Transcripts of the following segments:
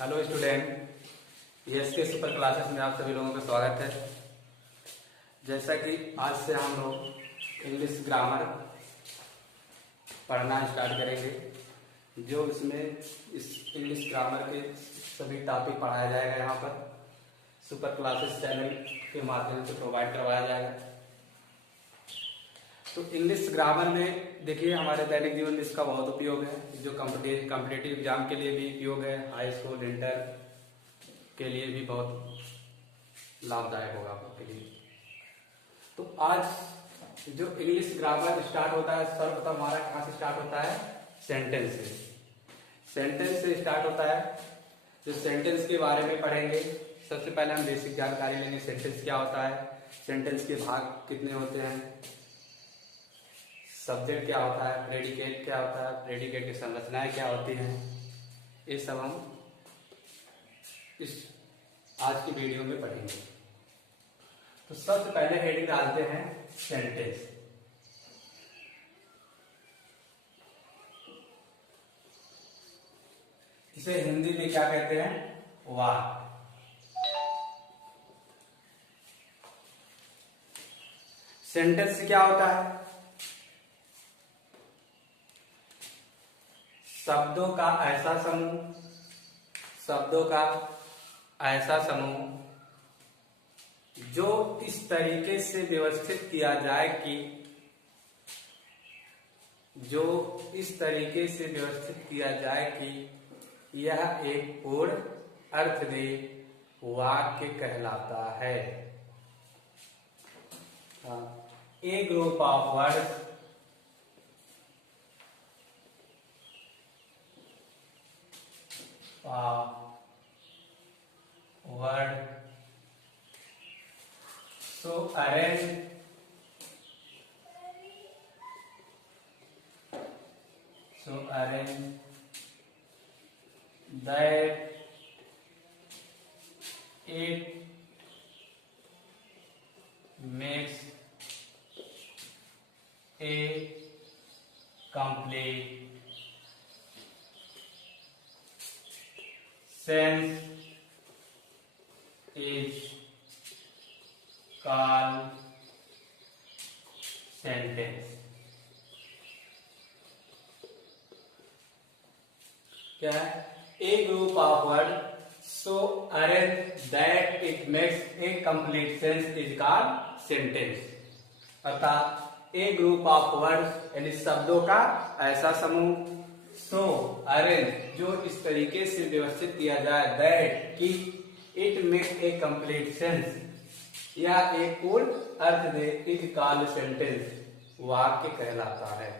Hello student, के super classes में आप सभी लोगों का स्वागत है। जैसा कि आज से हम लोग इंग्लिश ग्रामर पढ़ना स्टार्ट करेंगे, जो इसमें इस इंग्लिश ग्रामर के सभी टॉपिक पढ़ाया जाएगा। यहाँ पर सुपर क्लासेस चैनल के माध्यम से प्रोवाइड करवाया जाएगा। तो इंग्लिश ग्रामर में देखिए, हमारे दैनिक जीवन में इसका बहुत उपयोग है, जो कॉम्पिटिटिव एग्जाम के लिए भी उपयोग है, हाई स्कूल इंटर के लिए भी बहुत लाभदायक होगा आपके लिए। तो आज जो इंग्लिश ग्रामर स्टार्ट होता है, सर्वप्रथम हमारा कहाँ से स्टार्ट होता है? सेंटेंस से। सेंटेंस से स्टार्ट होता है। जो सेंटेंस के बारे में पढ़ेंगे, सबसे पहले हम बेसिक जानकारी लेंगे। सेंटेंस क्या होता है, सेंटेंस के भाग कितने होते हैं, सब्जेक्ट क्या होता है, प्रेडिकेट क्या होता है, प्रेडिकेट की संरचनाएं क्या होती हैं, ये सब हम इस आज की वीडियो में पढ़ेंगे। तो सबसे पहले हेडिंग डालते हैं सेंटेंस। इसे हिंदी में क्या कहते हैं? वाक्य। सेंटेंस क्या होता है? शब्दों का ऐसा समूह जो इस तरीके से व्यवस्थित किया जाए कि यह एक पूर्ण अर्थदेह वाक्य कहलाता है। A group of words word so arrange that it makes a complete sense is called sentence। क्या है? A group of word so arrange that it makes a complete sense is called sentence. अर्थात a group of word यानी शब्दों का ऐसा समूह, सो arrange जो इस तरीके से व्यवस्थित किया जाए, दैट कि it make a complete sense या एक पूर्ण अर्थ दे, इज कॉल्ड सेंटेंस, वाक्य कहलाता है।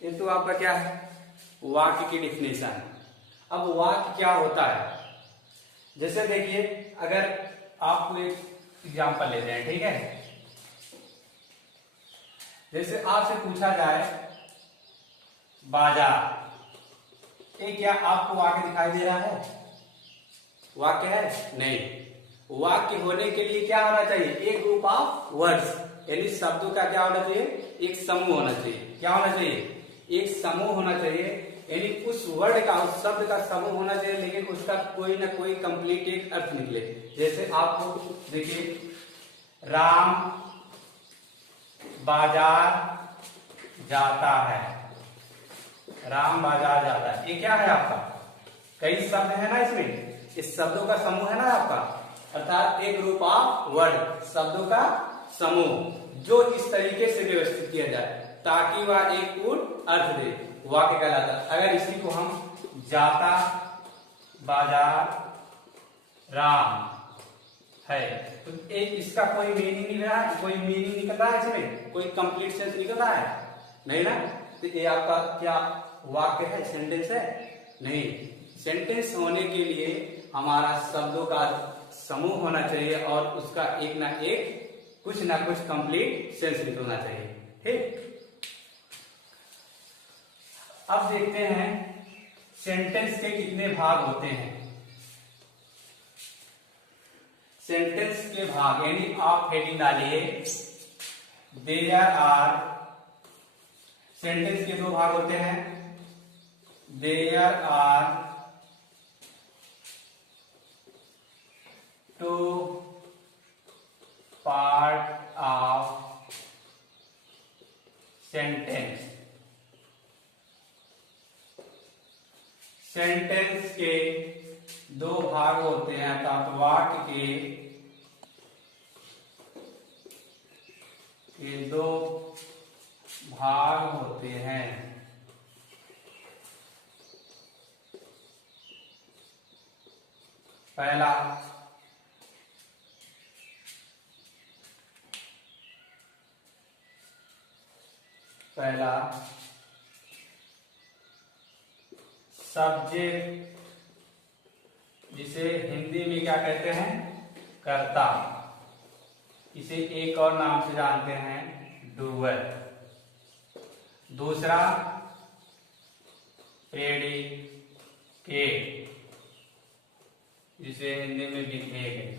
ये तो आपका क्या है? वाक्य की डिफिनेशन। अब वाक्य क्या होता है? जैसे देखिए, अगर आपको एक एग्जांपल लेते हैं, ठीक है? जैसे आपसे पूछा जाए बाजार, ये क्या आपको वाक्य दिखाई दे रहा है? वाक्य है? नहीं। वाक्य होने के लिए क्या होना चाहिए? एक ग्रुप ऑफ वर्ड्स यानी शब्दों का क्या होना चाहिए? एक समूह होना चाहिए। क्या होना चाहिए? एक समूह होना चाहिए, यानी उस वर्ड का, उस शब्द का समूह होना चाहिए, लेकिन उसका कोई ना कोई कंप्लीट एक अर्थ निकले। जैसे आपको देखिए, राम बाजार जाता है, राम बाजार जाता है, ये क्या है आपका? कई शब्द है ना इसमें, इस शब्दों का समूह है ना आपका, अर्थात एक ग्रुप ऑफ वर्ड, शब्दों का समूह जो इस तरीके से व्यवस्थित किया जाए ताकि वह एक पूर्ण अर्थ दे, वाक्य कहलाता है। अगर इसी को हम जाता बाजार राम है, तो एक इसका कोई मीनिंग नहीं रहा है, कोई मीनिंग निकल रहा है इसमें, कोई कंप्लीट सेंस निकल रहा है? नहीं ना। तो ये आपका क्या वाक्य है? सेंटेंस है? नहीं। सेंटेंस होने के लिए हमारा शब्दों का समूह होना चाहिए और उसका एक ना एक कुछ ना कुछ कंप्लीट सेंस निकलना चाहिए। ठीक, अब देखते हैं सेंटेंस के कितने भाग होते हैं। सेंटेंस के भाग यानी आप हेडिंग डालिए देयर आर, सेंटेंस के दो भाग होते हैं, there are two part of sentence. Sentence के दो भाग होते हैं, अर्थात वाक्य के दो भाग होते हैं। पहला सब्जेक्ट, जिसे हिंदी में क्या कहते हैं, कर्ता। इसे एक और नाम से जानते हैं, डूअर। दूसरा प्रेडिकेट, जिसे हिंदी में विधेय कहते हैं।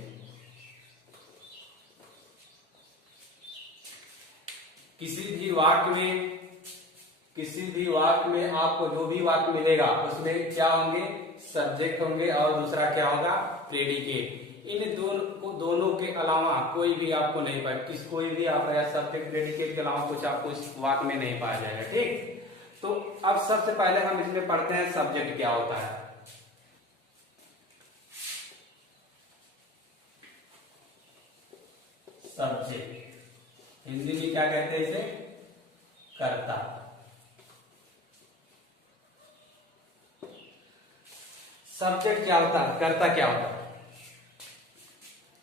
किसी भी वाक्य में आपको जो भी वाक्य मिलेगा उसमें क्या होंगे, सब्जेक्ट होंगे और दूसरा क्या होगा, प्रेडिकेट। इन दोनों के अलावा कोई भी आपको नहीं पाए, कोई भी आप सब्जेक्ट प्रेडिकेट के अलावा कुछ आपको इस वाक्य में नहीं पाया जाएगा। ठीक, तो अब सबसे पहले हम इसमें पढ़ते हैं सब्जेक्ट क्या होता है। सब्जेक्ट हिंदी में क्या कहते हैं, इसे कर्ता। सब्जेक्ट क्या होता है, कर्ता क्या होता है?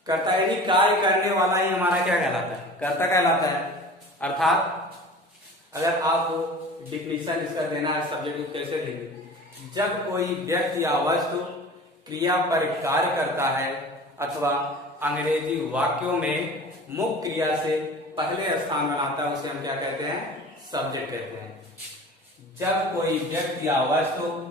कर्ता यानी कार्य करने वाला ही हमारा क्या कहलाता है, कर्ता कहलाता है। अर्थात अगर आप डिफिनीशन इसका देना है सब्जेक्ट को कैसे देंगे, जब कोई व्यक्ति या वस्तु क्रिया पर कार्य करता है अथवा अंग्रेजी वाक्यों में मुख्य क्रिया से पहले स्थान बनाता है, उसे हम क्या कहते हैं, सब्जेक्ट कहते हैं। जब कोई व्यक्ति या वस्तु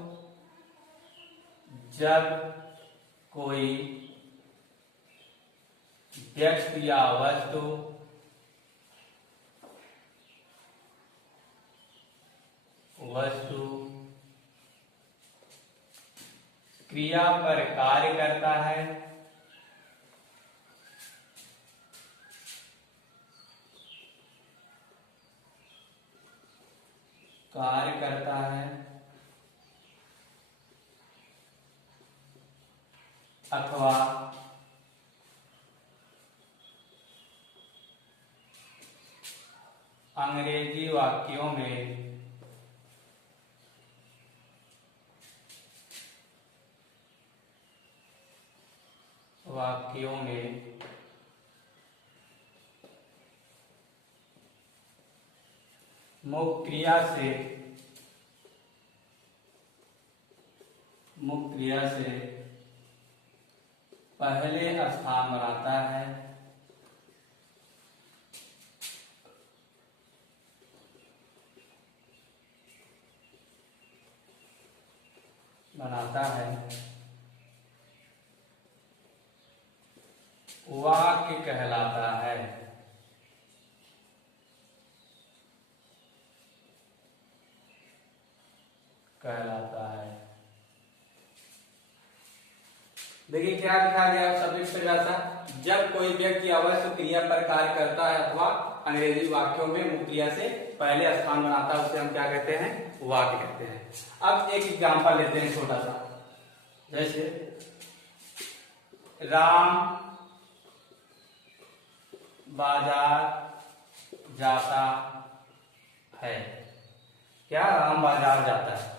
क्रिया पर कार्य करता है अथवा अंग्रेजी वाक्यों में मुख्य क्रिया से पहले स्थान बनाता है वाक्य कहलाता है। देखिए क्या लिखा गया सब्जेक्ट पर, जैसा जब कोई व्यक्ति अवश्य क्रिया पर कार्य करता है अथवा अंग्रेजी वाक्यों में मुख्य क्रिया से पहले स्थान बनाता है, उसे हम क्या कहते हैं, वाक्य कहते हैं। अब एक एग्जांपल लेते हैं छोटा सा, जैसे राम बाजार जाता है। क्या, राम बाजार जाता है।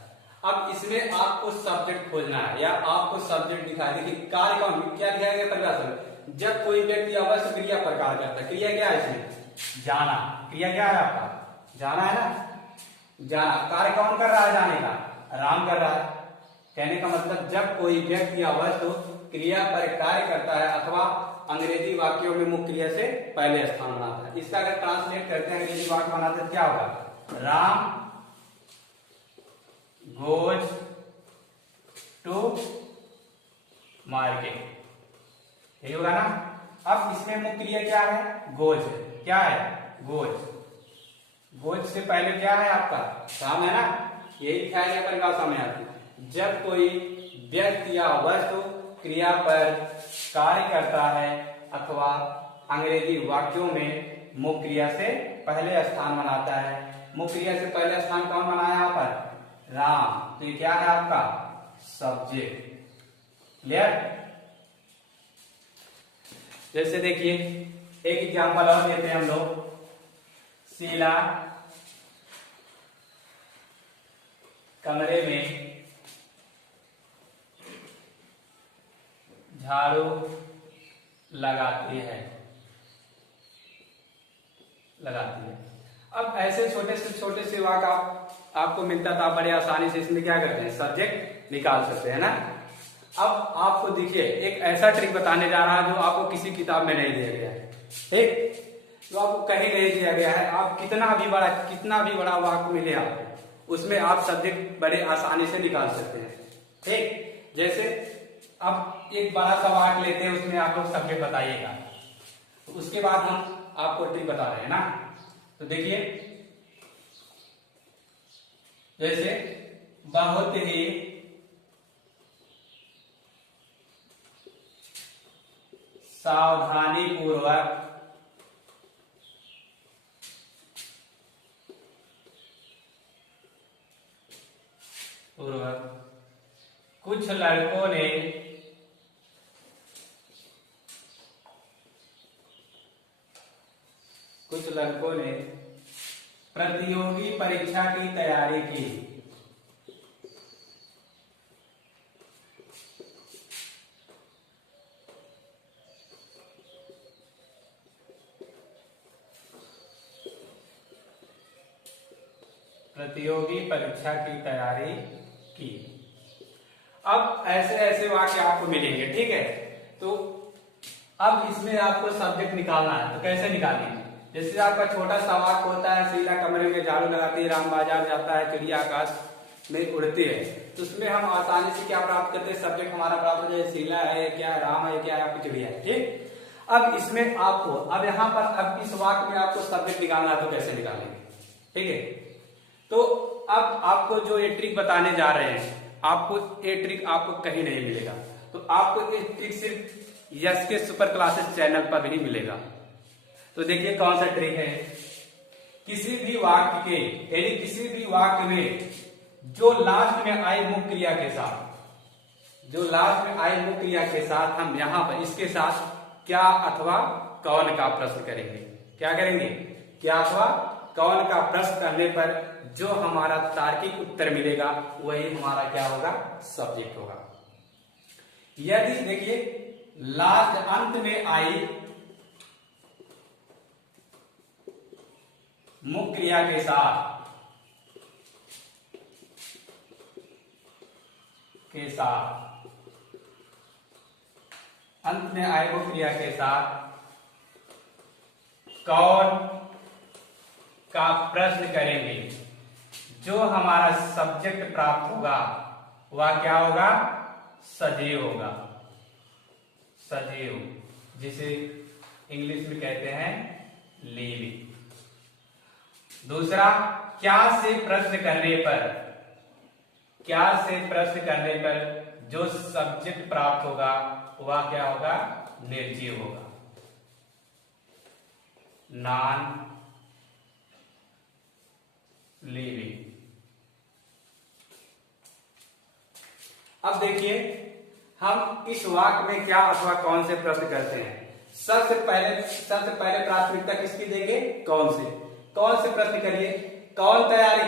अब इसमें आपको सब्जेक्ट खोजना है या आपको सब्जेक्ट दिखा दे कि कार्य कौन, क्या दिखाया गया परिभाषा में, जब कोई व्यक्ति अवश्य क्रिया पर कार्य करता है। क्रिया क्या है इसमें, जाना। क्रिया क्या है आपका, जाना है ना, जाना। कार्य कौन कर रहा है जाने का, राम कर रहा है। कहने का मतलब जब कोई व्यक्ति अवश्य क्रिया पर कार्य करता है अथवा अंग्रेजी वाक्यों में मुख्य क्रिया से पहले स्थान बनाता है। इसका अगर ट्रांसलेट करते हैं अंग्रेजी वाक्य बनाते हैं, क्या होगा, राम गोज टू मार्केट, यही होगा ना। अब इसमें मुख्य क्रिया क्या है, गोज है। क्या है, गोज। गोज से पहले क्या है आपका, राम है ना, यही दिखाया गया परिभाषा में आपकी। जब कोई व्यक्ति या वस्तु क्रिया पर कार्य करता है अथवा अंग्रेजी वाक्यों में मुख्य क्रिया से पहले स्थान बनाता है। मुख्य क्रिया से पहले स्थान कौन बना है यहाँ पर? राम। तो ये क्या है आपका? सब्जेक्ट। क्लियर? जैसे देखिए एक एग्जांपल और देते हैं हम लोग। शीला कमरे में झाड़ू लगाती है। अब ऐसे छोटे से वाक्य आपको मिलता था, बड़े आसानी से इसमें क्या करते हैं? सब्जेक्ट निकाल सकते हैं ना। अब आपको देखिए एक ऐसा ट्रिक बताने जा रहा है जो आपको किसी किताब में नहीं दिया गया है, ठीक? जो आपको कहीं नहीं दिया गया है। आप कितना भी बड़ा वाक्य मिले आपको, उसमें आप सब्जेक्ट बड़े आसानी से निकाल सकते हैं, ठीक? जैसे अब एक बड़ा सा वाक्य लेते हैं, उसमें आप लोग सब्जेक्ट बताइएगा, तो उसके बाद हम आपको ट्रिक बता रहे हैं ना। तो देखिए जैसे बहुत ही सावधानी पूर्वक कुछ लड़कों ने प्रतियोगी परीक्षा की तैयारी की। प्रतियोगी परीक्षा की तैयारी की। अब ऐसे वाक्य आपको मिलेंगे, ठीक है? तो अब इसमें आपको सब्जेक्ट निकालना है, तो कैसे निकालेंगे? जैसे आपका छोटा सा वाक्य होता है, शीला कमरे में झाड़ू लगाती है, राम बाजार जाता है, चिड़िया आकाश में उड़ती है। तो उसमें हम आसानी से क्या प्राप्त करते हैं? सब्जेक्ट हमारा प्राप्त हो जाए, शीला है क्या, राम है क्या, आपकी चिड़िया है, ठीक? अब इसमें आपको अब यहाँ पर अब इस वाक्य में आपको सब्जेक्ट निकालना है, तो कैसे निकालेंगे? ठीक है, तो अब आपको जो ये ट्रिक बताने जा रहे हैं, आपको ये ट्रिक आपको कहीं नहीं मिलेगा। तो आपको ये ट्रिक सिर्फ यस के सुपर क्लासेस चैनल पर ही मिलेगा। तो देखिए कौन सा ट्रिक है। किसी भी वाक्य के यानी किसी भी वाक्य में जो लास्ट में आई मुख्य क्रिया के साथ हम यहाँ पर इसके साथ क्या अथवा कौन का प्रश्न करेंगे। क्या करेंगे? क्या अथवा कौन का प्रश्न करने पर जो हमारा तार्किक उत्तर मिलेगा वही हमारा क्या होगा? सब्जेक्ट होगा। यदि देखिए लास्ट अंत में आई मुख्य क्रिया के साथ अंत में आए मुख्य क्रिया के साथ कौन का प्रश्न करेंगे, जो हमारा सब्जेक्ट प्राप्त होगा वह क्या होगा? सजीव होगा। सजीव, जिसे इंग्लिश में कहते हैं लिविंग। दूसरा, क्या से प्रश्न करने पर जो सब्जेक्ट प्राप्त होगा वह क्या होगा? निर्जीव होगा, नॉन लिविंग। अब देखिए हम इस वाक्य में क्या अथवा कौन से प्रश्न करते हैं। सबसे पहले प्राथमिकता किसकी देंगे? कौन से प्रश्न करिए। कौन तैयारी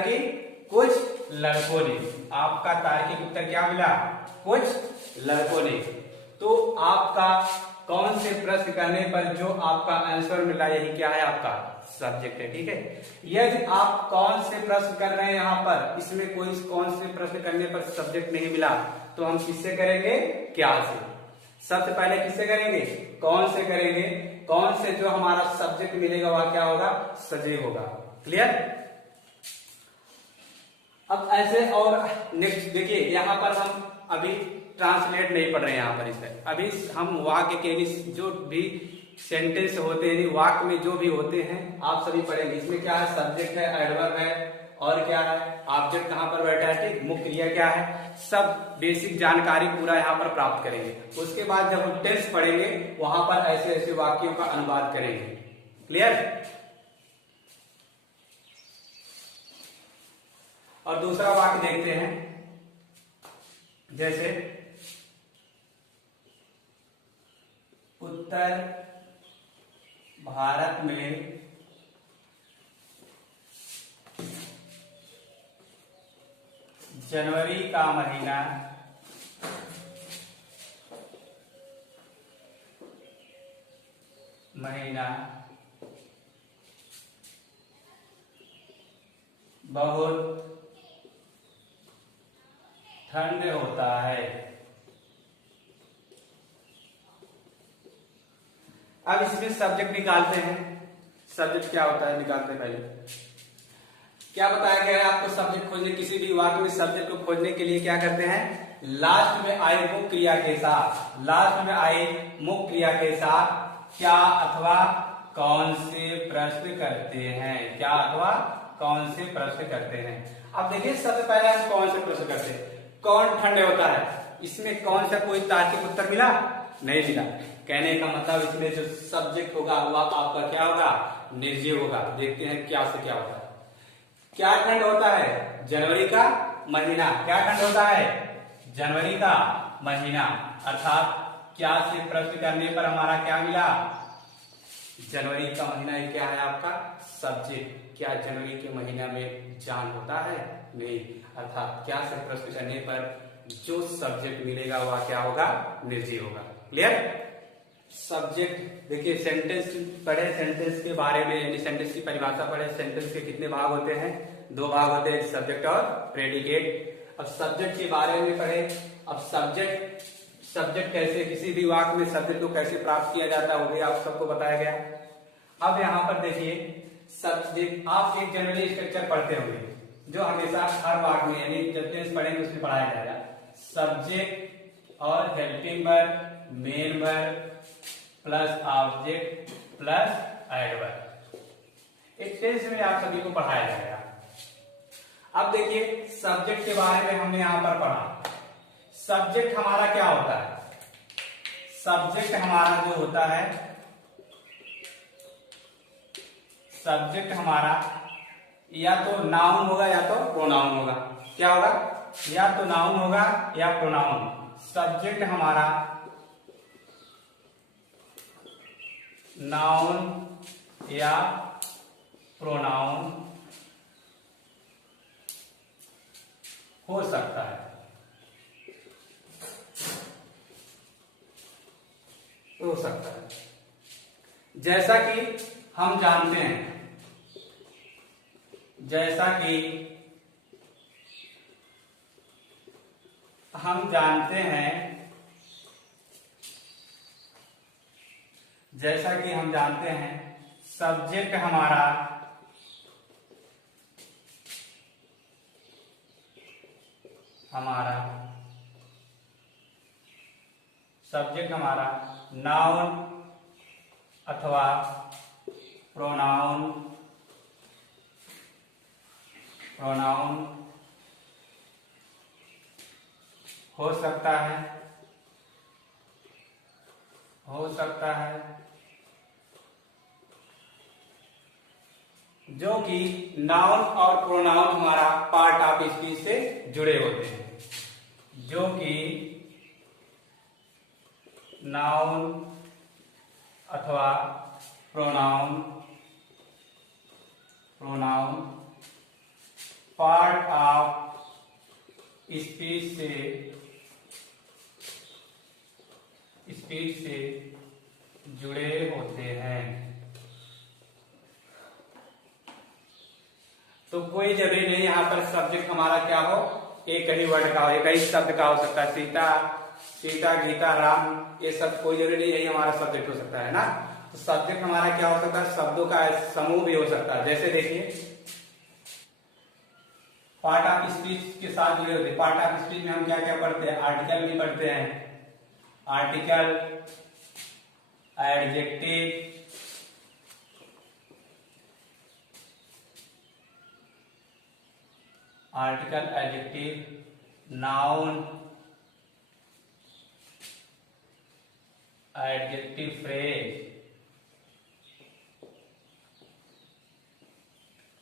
की? कुछ लड़कों ने। आपका तार्किक उत्तर क्या मिला? कुछ लड़कों ने। तो आपका कौन से प्रश्न करने पर जो आपका आंसर मिला यही क्या है? आपका सब्जेक्ट है, ठीक है? यदि आप कौन से प्रश्न कर रहे हैं यहाँ पर, इसमें कोई कौन से प्रश्न करने पर सब्जेक्ट नहीं मिला, तो हम किससे करेंगे? क्या से। सबसे पहले किससे करेंगे? कौन से करेंगे। कौन से जो हमारा सब्जेक्ट मिलेगा वह क्या होगा? सजीव होगा। क्लियर? अब ऐसे और नेक्स्ट देखिए, यहाँ पर हम अभी ट्रांसलेट नहीं पढ़ रहे हैं। यहाँ पर इसे अभी हम वाक्य के जो भी सेंटेंस होते हैं, वाक्य में जो भी होते हैं आप सभी पढ़ेंगे। इसमें क्या है? सब्जेक्ट है, एडवर्ब है और क्या है, ऑब्जेक्ट कहाँ पर बैठा है, ठीक, मुख्य क्रिया क्या है, सब बेसिक जानकारी पूरा यहाँ पर प्राप्त करेंगे। उसके बाद जब हम टेंस पढ़ेंगे वहां पर ऐसे ऐसे वाक्यों का अनुवाद करेंगे। क्लियर। और दूसरा वाक्य देखते हैं, जैसे उत्तर भारत में जनवरी का महीना बहुत ठंड होता है। अब इसमें सब्जेक्ट निकालते हैं। सब्जेक्ट क्या होता है निकालते हैं। पहले क्या बताया गया है आपको, सब्जेक्ट खोजने, किसी भी वाक्य में सब्जेक्ट को खोजने के लिए क्या करते हैं, लास्ट में आए मुख्य क्रिया के साथ, लास्ट में आए मुख्य क्रिया के साथ क्या अथवा कौन से प्रश्न करते हैं, क्या अथवा कौन से प्रश्न करते हैं। अब देखिए सबसे पहले हम कौन से प्रश्न करते हैं, कौन ठंड होता है, इसमें कौन सा कोई तार्किक उत्तर मिला, नहीं मिला। कहने का मतलब इसमें जो सब्जेक्ट होगा वह आपका क्या होगा, निर्जीव होगा। देखते हैं क्या से क्या होता है। क्या ठंड होता है, जनवरी का महीना। क्या ठंड होता है, जनवरी का महीना। अर्थात क्या से प्रश्न करने पर हमारा क्या मिला, जनवरी का महीना। ये क्या है आपका सब्जेक्ट। क्या जनवरी के महीना में जान होता है, नहीं। अर्थात क्या से प्रश्न करने पर जो सब्जेक्ट मिलेगा वह क्या होगा, निर्जीव होगा। क्लियर। सब्जेक्ट देखिए, सेंटेंस पढ़े, सेंटेंस के बारे में यानी सेंटेंस की परिभाषा पढ़े। सेंटेंस के कितने भाग होते हैं, दो भाग होते हैं, सब्जेक्ट और प्रेडिकेट। अब सब्जेक्ट के बारे में पढ़े। अब सब्जेक्ट कैसे, किसी भी वाक्य में सब्जेक्ट को कैसे प्राप्त किया जाता है वो भी आप सबको बताया गया। अब यहाँ पर देखिए सब्जेक्ट, आप एक जनरली स्ट्रक्चर पढ़ते होंगे जो हमेशा हर वाक्य में यानी जब टेंस पढ़ेंगे उसमें पढ़ाया जाएगा। सब्जेक्ट और helping verb, main verb plus object plus adverb. एक टेंस में आप सभी को पढ़ाया जाएगा। अब देखिए सब्जेक्ट के बारे में हमने यहां पर पढ़ा। सब्जेक्ट हमारा क्या होता है, सब्जेक्ट हमारा जो होता है, सब्जेक्ट हमारा या तो नाउन होगा या तो प्रोनाउन होगा। क्या होगा, या तो नाउन होगा या प्रोनाउन। सब्जेक्ट हमारा नाउन या प्रोनाउन हो सकता है, हो सकता है। जैसा कि हम जानते हैं, जैसा कि हम जानते हैं, जैसा कि हम जानते हैं सब्जेक्ट हमारा सब्जेक्ट हमारा नाउन अथवा प्रोनाउन हो सकता है, जो कि नाउन और प्रोनाउन हमारा पार्ट ऑफ स्पीच से जुड़े होते हैं, जो कि नाउन अथवा प्रोनाउन पार्ट ऑफ स्पीच से जुड़े होते हैं। तो कोई जरूरी नहीं यहाँ पर सब्जेक्ट हमारा क्या हो, एक ही वर्ड का हो, एक ही शब्द का हो सकता है। सीता, गीता, राम, ये सब कोई जरूरी नहीं, यही हमारा सब्जेक्ट हो सकता है ना। तो सब्जेक्ट हमारा क्या हो सकता है, शब्दों का समूह भी हो सकता है। जैसे देखिए पार्ट ऑफ स्पीच के साथ जुड़े होते हैं। पार्ट ऑफ स्पीच में हम क्या क्या पढ़ते हैं, आर्टिकल भी पढ़ते हैं, article, adjective, article, adjective, noun, adjective phrase,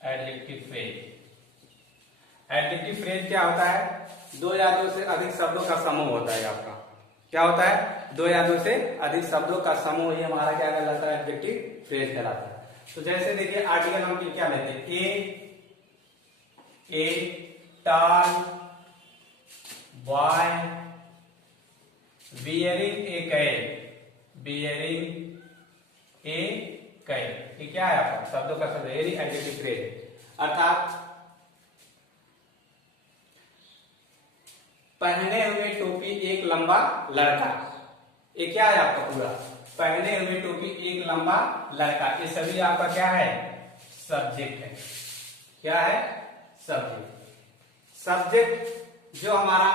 adjective phrase. Adjective phrase क्या होता है? दो या दो से अधिक शब्दों का समूह होता है आपका। क्या होता है? दो या दो से अधिक शब्दों का समूह ही हमारा क्या कहलाता है? एडजेक्टिव फ्रेज कहलाता है। तो जैसे देखिए आर्टिकल हम क्या लेते हैं? A tall, boy, bearing A cap, bearing A cap. ये क्या है आपका? शब्दों का शब्द, यानी एडजेक्टिव फ्रेज। अर्थात पहने हुए टोपी एक लंबा लड़का, ये क्या है आपका? पूरा पहने हुए टोपी एक लंबा लड़का, ये सभी आपका क्या है? सब्जेक्ट है। क्या है? सब्जेक्ट। सब्जेक्ट जो हमारा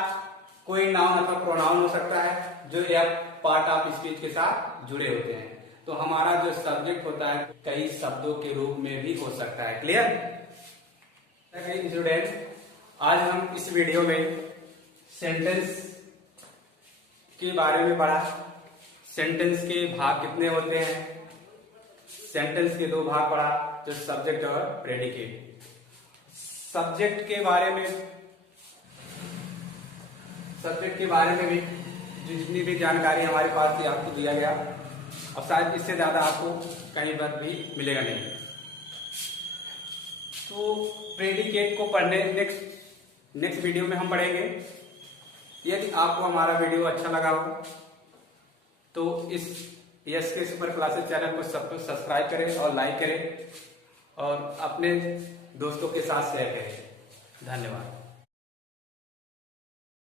कोई नाउन अथवा प्रोनाउन हो सकता है, जो या पार्ट ऑफ स्पीच के साथ जुड़े होते हैं। तो हमारा जो सब्जेक्ट होता है कई शब्दों के रूप में भी हो सकता है। क्लियर? स्टूडेंट, आज हम इस वीडियो में सेंटेंस के बारे में पढ़ा। सेंटेंस के भाग कितने होते हैं? सेंटेंस के दो भाग पढ़ा, जो सब्जेक्ट और प्रेडिकेट। सब्जेक्ट के बारे में भी जो जितनी भी जानकारी हमारे पास थी आपको दिया गया, और शायद इससे ज्यादा आपको कहीं पर भी मिलेगा नहीं। तो प्रेडिकेट को पढ़ने नेक्स्ट वीडियो में हम पढ़ेंगे। यदि आपको हमारा वीडियो अच्छा लगा हो तो इस SK सुपर क्लासेस चैनल को सब्सक्राइब करें और लाइक करें और अपने दोस्तों के साथ शेयर करें। धन्यवाद।